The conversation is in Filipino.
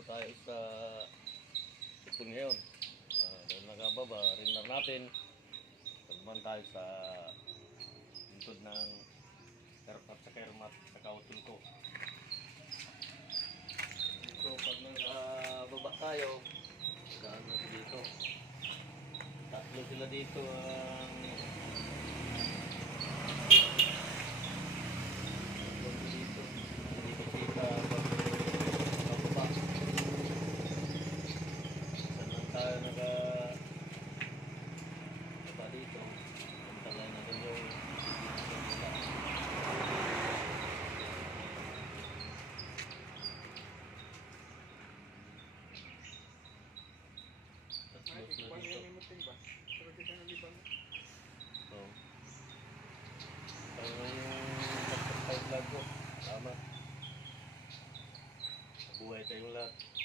po tayo sa ipon ngayon. Dahil nakababa, rinner natin. Pagman tayo sa lingkod ng Kerpat sa Kermat sa Kautol ko. Dito, pag nakababa tayo, gaano dito. Tatlo sila dito ang dito. Dito kita pababa. Saan lang tayo baba dito. Puntalay natin yung tama. Buhay tayong lahat.